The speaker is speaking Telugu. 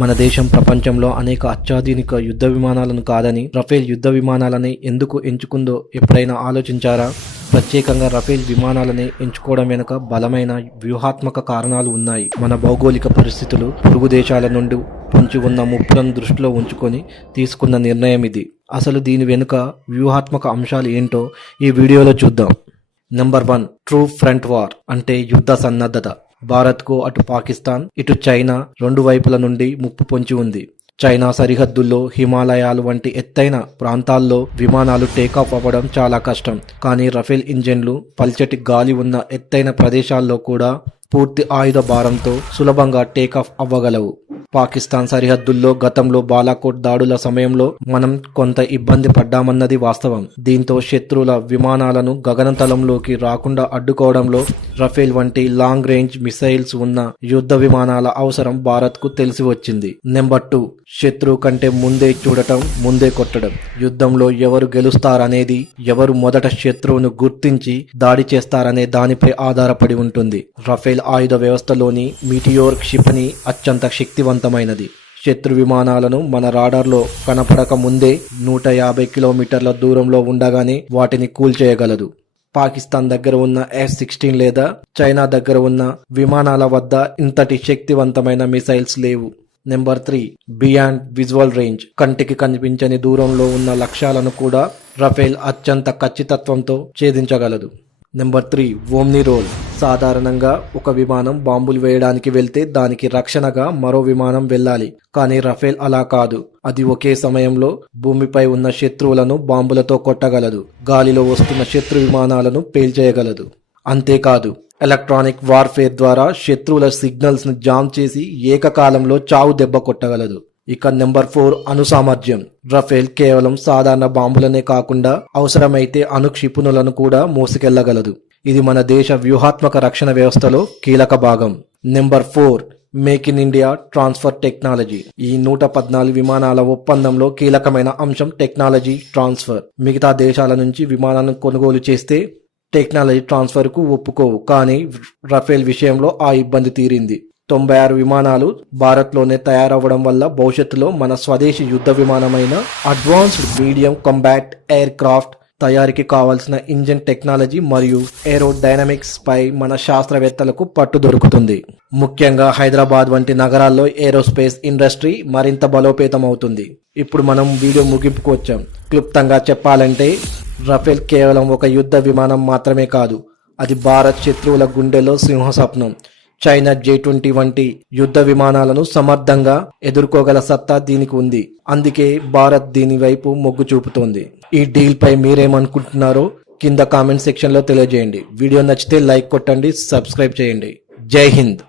మన దేశం ప్రపంచంలో అనేక అత్యాధునిక యుద్ధ విమానాలను కాదని రఫేల్ యుద్ధ విమానాలని ఎందుకు ఎంచుకుందో ఎప్పుడైనా ఆలోచించారా? ప్రత్యేకంగా రఫేల్ విమానాలని ఎంచుకోవడం వెనుక బలమైన వ్యూహాత్మక కారణాలు ఉన్నాయి. మన భౌగోళిక పరిస్థితులు, పొరుగు దేశాల నుండి పొంచి ఉన్న ముప్పులను దృష్టిలో ఉంచుకొని తీసుకున్న నిర్ణయం ఇది. అసలు దీని వెనుక వ్యూహాత్మక అంశాలు ఏంటో ఈ వీడియోలో చూద్దాం. నెంబర్ 1, ట్రూ ఫ్రంట్ వార్ అంటే యుద్ధ సన్నద్ధత. భారత్కు అటు పాకిస్తాన్, ఇటు చైనా రెండు వైపుల నుండి ముప్పు పొంచి ఉంది. చైనా సరిహద్దుల్లో హిమాలయాలు వంటి ఎత్తైన ప్రాంతాల్లో విమానాలు టేకాఫ్ అవ్వడం చాలా కష్టం. కానీ రఫేల్ ఇంజన్లు పల్చటి గాలి ఉన్న ఎత్తైన ప్రదేశాల్లో కూడా పూర్తి ఆయుధ భారంతో సులభంగా టేకాఫ్ అవ్వగలవు. పాకిస్తాన్ సరిహద్దుల్లో గతంలో బాలాకోట్ దాడుల సమయంలో మనం కొంత ఇబ్బంది పడ్డామన్నది వాస్తవం. దీంతో శత్రువుల విమానాలను గగనతలంలోకి రాకుండా అడ్డుకోవడంలో రఫేల్ వంటి లాంగ్ రేంజ్ మిసైల్స్ ఉన్న యుద్ధ విమానాల అవసరం భారత్కు తెలిసి వచ్చింది. నెంబర్ 2, శత్రువు కంటే ముందే చూడటం, ముందే కొట్టడం. యుద్ధంలో ఎవరు గెలుస్తారనేది ఎవరు మొదట శత్రువును గుర్తించి దాడి చేస్తారనే దానిపై ఆధారపడి ఉంటుంది. రఫేల్ ఆయుధ వ్యవస్థలోని మీటియోర్ క్షిపణి అత్యంత శక్తివంతమైనది. శత్రు విమానాలను మన రాడార్లో కనపడక ముందే 150 కిలోమీటర్ల దూరంలో ఉండగానే వాటిని కూల్చేయగలదు. పాకిస్తాన్ దగ్గర ఉన్న F-16 లేదా చైనా దగ్గర ఉన్న విమానాల వద్ద ఇంతటి శక్తివంతమైన మిసైల్స్ లేవు. Number 3, beyond visual range. కంటికి కనిపించని దూరంలో ఉన్న లక్ష్యాలను కూడా రఫేల్ అత్యంత ఖచ్చితత్వంతో ఛేదించగలదు. Number 3, omni role. సాధారణంగా ఒక విమానం బాంబులు వేయడానికి వెళ్తే దానికి రక్షణగా మరో విమానం వెళ్ళాలి. కానీ రఫేల్ అలా కాదు. అది ఒకే సమయంలో భూమిపై ఉన్న శత్రువులను బాంబులతో కొట్టగలదు, గాలిలో వస్తున్న శత్రు విమానాలను పేల్చేయగలదు. అంతేకాదు, ఎలక్ట్రానిక్ వార్ఫేర్ ద్వారా శత్రువుల సిగ్నల్స్ ను జామ్ చేసి ఏకకాలంలో చావు దెబ్బ కొట్టగలదు. ఇక నెంబర్ 4, అణుసామర్థ్యం. రఫేల్ కేవలం సాధారణ బాంబులనే కాకుండా అవసరమైతే అణు క్షిపణులను కూడా మోసుకెళ్లగలదు. ఇది మన దేశ వ్యూహాత్మక రక్షణ వ్యవస్థలో కీలక భాగం. Number 4, make in India transfer technology. ఈ 114 విమానాల ఒప్పందంలో కీలకమైన అంశం టెక్నాలజీ ట్రాన్స్ఫర్. మిగతా దేశాల నుంచి విమానాలను కొనుగోలు చేస్తే టెక్నాలజీ ట్రాన్స్ఫర్ కు ఒప్పుకోవు. కానీ రఫేల్ విషయంలో ఆ ఇబ్బంది తీరింది. 96 విమానాలు భారత్లోనే తయారవ్వడం వల్ల భవిష్యత్తులో మన స్వదేశీ యుద్ధ విమానమైన advanced medium combat aircraft తయారీకి కావాల్సిన ఇంజిన్ టెక్నాలజీ మరియు ఏరోడైనమిక్స్ పై మన శాస్త్రవేత్తలకు పట్టు దొరుకుతుంది. ముఖ్యంగా హైదరాబాద్ వంటి నగరాల్లో ఏరోస్పేస్ ఇండస్ట్రీ మరింత బలోపేతం అవుతుంది. ఇప్పుడు మనం వీడియో ముగింపుకు వచ్చాం. క్లుప్తంగా చెప్పాలంటే రఫేల్ కేవలం ఒక యుద్ధ విమానం మాత్రమే కాదు, అది భారత్ శత్రువుల గుండెలో సింహస్వప్నం. చైనా J-20 వంటి యుద్ధ విమానాలను సమర్థంగా ఎదుర్కోగల సత్తా దీనికి ఉంది. అందుకే భారత్ దీని వైపు మొగ్గు చూపుతోంది. ఈ డీల్ పై మీరేమనుకుంటున్నారో కింద కామెంట్ సెక్షన్ లో తెలియజేయండి. వీడియో నచ్చితే లైక్ కొట్టండి, సబ్స్క్రైబ్ చేయండి. జై హింద్.